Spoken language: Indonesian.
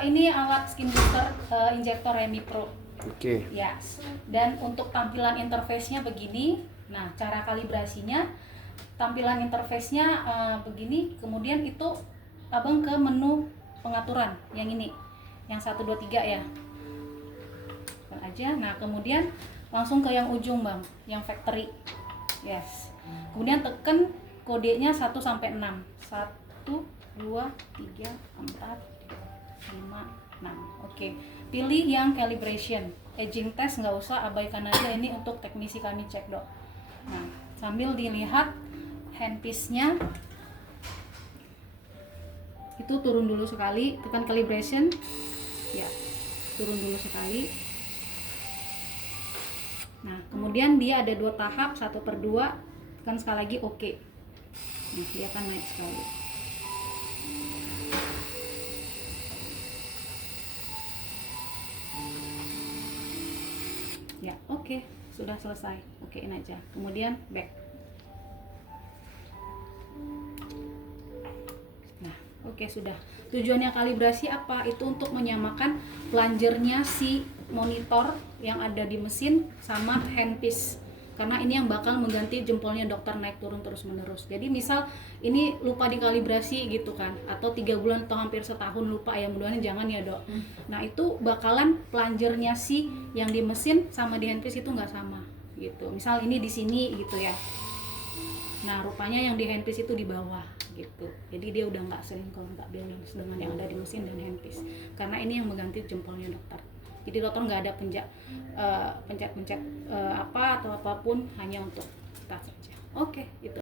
Ini alat skin booster injektor Remi Pro. Oke. Yes. Dan untuk tampilan interface-nya begini. Nah, cara kalibrasinya, tampilan interface-nya begini. Kemudian itu abang ke menu pengaturan yang ini, yang 1 2 3 ya. Tekan aja. Nah, kemudian langsung ke yang ujung bang, yang factory. Yes. Kemudian tekan kodenya 1 sampai 6. 1 2 3 4 5 6. Oke. Pilih yang calibration. Aging test nggak usah, abaikan aja, ini untuk teknisi kami cek dok. Nah, sambil dilihat handpiece-nya itu turun dulu sekali, tekan calibration. Ya, turun dulu sekali. Nah, kemudian dia ada 2 tahap, 1/2, tekan sekali lagi oke. Nah, dia akan naik sekali. Ya, oke, sudah selesai. Okein aja. Kemudian back. Nah, oke sudah. Tujuannya kalibrasi apa? Itu untuk menyamakan plunger-nya si monitor yang ada di mesin sama handpiece. Karena ini yang bakal mengganti jempolnya dokter naik turun terus menerus. Jadi misal ini lupa dikalibrasi gitu kan, atau 3 bulan atau hampir setahun lupa, ya mudah-mudahan jangan ya dok. Nah itu bakalan plungernya si yang di mesin sama di handpiece itu nggak sama gitu. Misal ini di sini gitu ya. Nah rupanya yang di handpiece itu di bawah gitu. Jadi dia udah nggak sering kalau nggak balance dengan yang ada di mesin dan handpiece. Karena ini yang mengganti jempolnya dokter. Jadi dokter nggak ada pencet apa atau apapun, hanya untuk tas saja. Oke, itu.